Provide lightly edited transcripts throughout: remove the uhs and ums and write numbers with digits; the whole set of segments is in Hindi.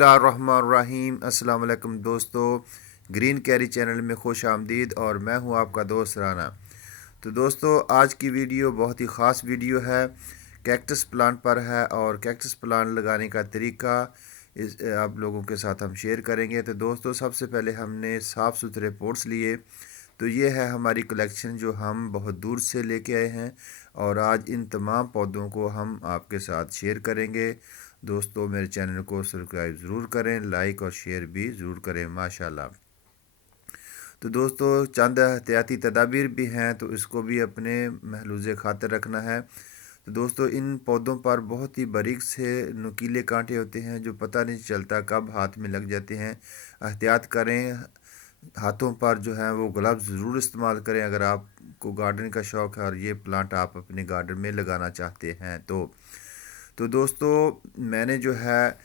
बिस्मिल्लाहिर्रहमानिर्रहीम। अस्सलाम वालेकुम दोस्तों, ग्रीन कैरी चैनल में खुश आमदीद और मैं हूं आपका दोस्त राना। तो दोस्तों, आज की वीडियो बहुत ही ख़ास वीडियो है, कैक्टस प्लांट पर है और कैक्टस प्लांट लगाने का तरीका इस आप लोगों के साथ हम शेयर करेंगे। तो दोस्तों, सबसे पहले हमने साफ़ सुथरे पोट्स लिए। तो ये है हमारी कलेक्शन जो हम बहुत दूर से लेके आए हैं और आज इन तमाम पौधों को हम आपके साथ शेयर करेंगे। दोस्तों, मेरे चैनल को सब्सक्राइब ज़रूर करें, लाइक और शेयर भी ज़रूर करें माशाल्लाह। तो दोस्तों, चंद एहतियाती तदाबीर भी हैं, तो इसको भी अपने महलूज़ खातिर रखना है। तो दोस्तों, इन पौधों पर बहुत ही बारीक से नुकीले कांटे होते हैं जो पता नहीं चलता कब हाथ में लग जाते हैं। एहतियात करें, हाथों पर जो है वो ग्लव्स ज़रूर इस्तेमाल करें अगर आपको गार्डनिंग का शौक़ है और ये प्लांट आप अपने गार्डन में लगाना चाहते हैं। तो दोस्तों, मैंने जो है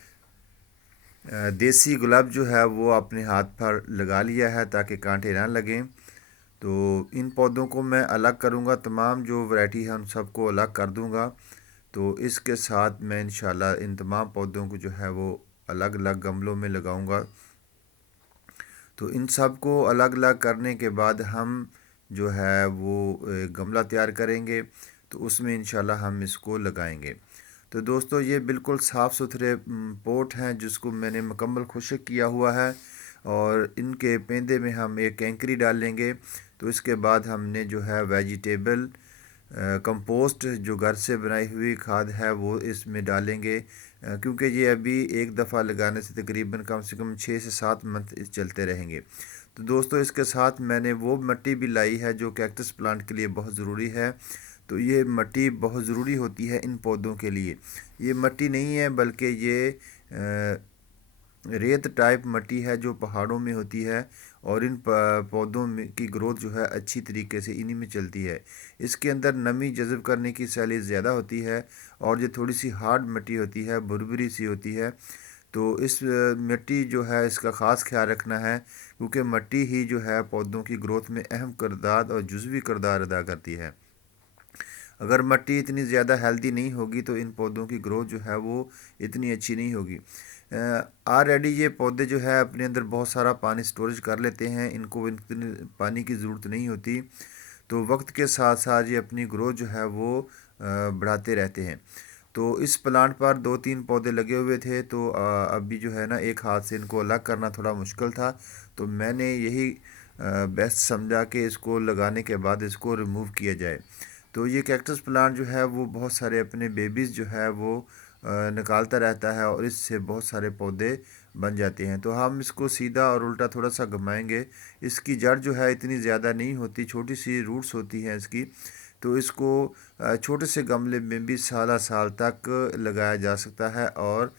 देसी गुलाब जो है वो अपने हाथ पर लगा लिया है ताकि कांटे ना लगें। तो इन पौधों को मैं अलग करूंगा, तमाम जो वैरायटी है उन सबको अलग कर दूंगा। तो इसके साथ मैं इंशाल्लाह इन तमाम पौधों को जो है वो अलग अलग गमलों में लगाऊंगा। तो इन सब को अलग अलग करने के बाद हम जो है वो गमला तैयार करेंगे, तो उसमें इंशाल्लाह हम इसको लगाएंगे। तो दोस्तों, ये बिल्कुल साफ़ सुथरे पोट हैं जिसको मैंने मुकम्मल खुश्क किया हुआ है और इनके पेंदे में हम एक कैंकरी डालेंगे। तो इसके बाद हमने जो है वेजिटेबल कंपोस्ट जो घर से बनाई हुई खाद है वो इसमें डालेंगे, क्योंकि ये अभी एक दफ़ा लगाने से तकरीबन कम से कम 6 से 7 मंथ चलते रहेंगे। तो दोस्तों, इसके साथ मैंने वो मिट्टी भी लाई है जो कैक्टस प्लांट के लिए बहुत ज़रूरी है। तो ये मिट्टी बहुत ज़रूरी होती है इन पौधों के लिए। ये मिट्टी नहीं है बल्कि ये रेत टाइप मिट्टी है जो पहाड़ों में होती है और इन पौधों में की ग्रोथ जो है अच्छी तरीके से इन्हीं में चलती है। इसके अंदर नमी जज़ब करने की सैली ज़्यादा होती है और ये थोड़ी सी हार्ड मिट्टी होती है, भुरभुरी सी होती है। तो इस मिट्टी जो है इसका ख़ास ख्याल रखना है, क्योंकि मिट्टी ही जो है पौधों की ग्रोथ में अहम किरदार और जुज़वी किरदार अदा करती है। अगर मिट्टी इतनी ज़्यादा हेल्दी नहीं होगी तो इन पौधों की ग्रोथ जो है वो इतनी अच्छी नहीं होगी। ऑलरेडी ये पौधे जो है अपने अंदर बहुत सारा पानी स्टोरेज कर लेते हैं, इनको इतनी पानी की ज़रूरत नहीं होती। तो वक्त के साथ साथ ये अपनी ग्रोथ जो है वो बढ़ाते रहते हैं। तो इस प्लांट पर 2-3 पौधे लगे हुए थे, तो अभी जो है ना एक हाथ से इनको अलग करना थोड़ा मुश्किल था। तो मैंने यही बेस्ट समझा कि इसको लगाने के बाद इसको रिमूव किया जाए। तो ये कैक्टस प्लांट जो है वो बहुत सारे अपने बेबीज़ जो है वो निकालता रहता है और इससे बहुत सारे पौधे बन जाते हैं। तो हम इसको सीधा और उल्टा थोड़ा सा घुमाएंगे। इसकी जड़ जो है इतनी ज़्यादा नहीं होती, छोटी सी रूट्स होती हैं इसकी। तो इसको छोटे से गमले में भी साल साल तक लगाया जा सकता है और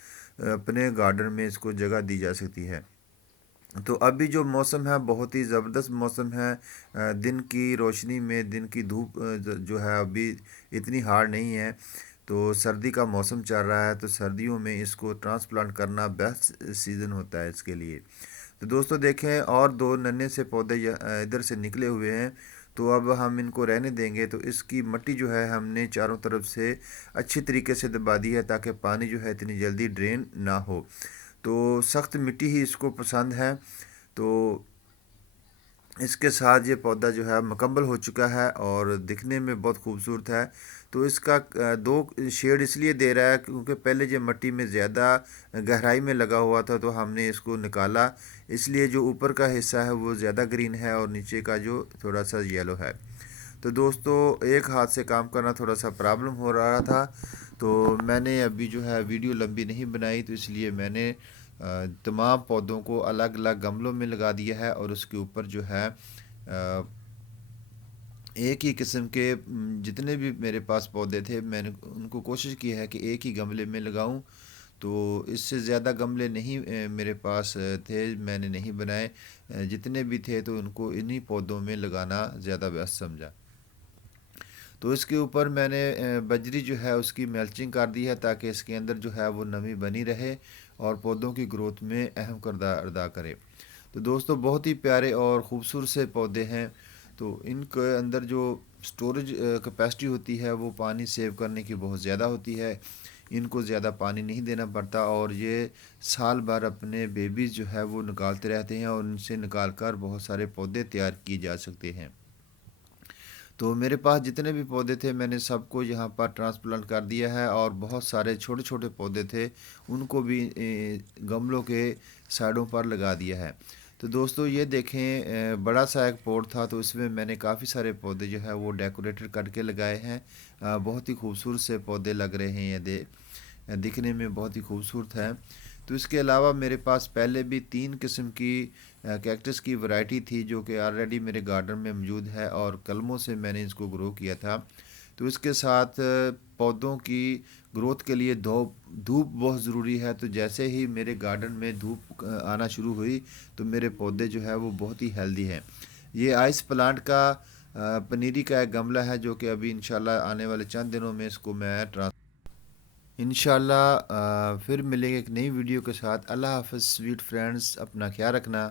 अपने गार्डन में इसको जगह दी जा सकती है। तो अभी जो मौसम है बहुत ही ज़बरदस्त मौसम है। दिन की रोशनी में दिन की धूप जो है अभी इतनी हार्ड नहीं है। तो सर्दी का मौसम चल रहा है, तो सर्दियों में इसको ट्रांसप्लांट करना बेस्ट सीज़न होता है इसके लिए। तो दोस्तों देखें, और दो नन्हे से पौधे इधर से निकले हुए हैं। तो अब हम इनको रहने देंगे। तो इसकी मिट्टी जो है हमने चारों तरफ से अच्छी तरीके से दबा दी है ताकि पानी जो है इतनी जल्दी ड्रेन ना हो। तो सख्त मिट्टी ही इसको पसंद है। तो इसके साथ ये पौधा जो है मुकम्मल हो चुका है और दिखने में बहुत खूबसूरत है। तो इसका दो शेड इसलिए दे रहा है क्योंकि पहले ये मिट्टी में ज़्यादा गहराई में लगा हुआ था, तो हमने इसको निकाला। इसलिए जो ऊपर का हिस्सा है वो ज़्यादा ग्रीन है और नीचे का जो थोड़ा सा येलो है। तो दोस्तों, एक हाथ से काम करना थोड़ा सा प्रॉब्लम हो रहा था, तो मैंने अभी जो है वीडियो लंबी नहीं बनाई, तो इसलिए मैंने तमाम पौधों को अलग अलग गमलों में लगा दिया है और उसके ऊपर जो है एक ही किस्म के जितने भी मेरे पास पौधे थे मैंने उनको कोशिश की है कि एक ही गमले में लगाऊं। तो इससे ज़्यादा गमले नहीं मेरे पास थे, मैंने नहीं बनाए। जितने भी थे तो उनको इन्हीं पौधों में लगाना ज़्यादा बेस्ट समझा। तो इसके ऊपर मैंने बजरी जो है उसकी मल्चिंग कर दी है ताकि इसके अंदर जो है वो नमी बनी रहे और पौधों की ग्रोथ में अहम किरदार अदा करे। तो दोस्तों, बहुत ही प्यारे और ख़ूबसूरत से पौधे हैं। तो इनके अंदर जो स्टोरेज कैपेसिटी होती है वो पानी सेव करने की बहुत ज़्यादा होती है। इनको ज़्यादा पानी नहीं देना पड़ता और ये साल भर अपने बेबीज़ जो है वो निकालते रहते हैं और उनसे निकाल कर बहुत सारे पौधे तैयार किए जा सकते हैं। तो मेरे पास जितने भी पौधे थे मैंने सबको यहाँ पर ट्रांसप्लांट कर दिया है और बहुत सारे छोटे छोटे पौधे थे उनको भी गमलों के साइडों पर लगा दिया है। तो दोस्तों ये देखें, बड़ा सा एक पॉट था तो इसमें मैंने काफ़ी सारे पौधे जो है वो डेकोरेटेड करके लगाए हैं। बहुत ही खूबसूरत से पौधे लग रहे हैं, ये दिखने में बहुत ही खूबसूरत है। तो इसके अलावा मेरे पास पहले भी 3 किस्म की कैक्टस की वैरायटी थी जो कि ऑलरेडी मेरे गार्डन में मौजूद है और कलमों से मैंने इसको ग्रो किया था। तो इसके साथ पौधों की ग्रोथ के लिए धूप धूप बहुत ज़रूरी है। तो जैसे ही मेरे गार्डन में धूप आना शुरू हुई तो मेरे पौधे जो है वो बहुत ही हेल्दी हैं। ये आइस प्लांट का पनीरी का एक गमला है जो कि अभी इंशाल्लाह आने वाले चंद दिनों में इसको मैं इंशाल्लाह फिर मिलेंगे एक नई वीडियो के साथ। अल्लाह हाफ़िज़ स्वीट फ्रेंड्स, अपना ख्याल रखना।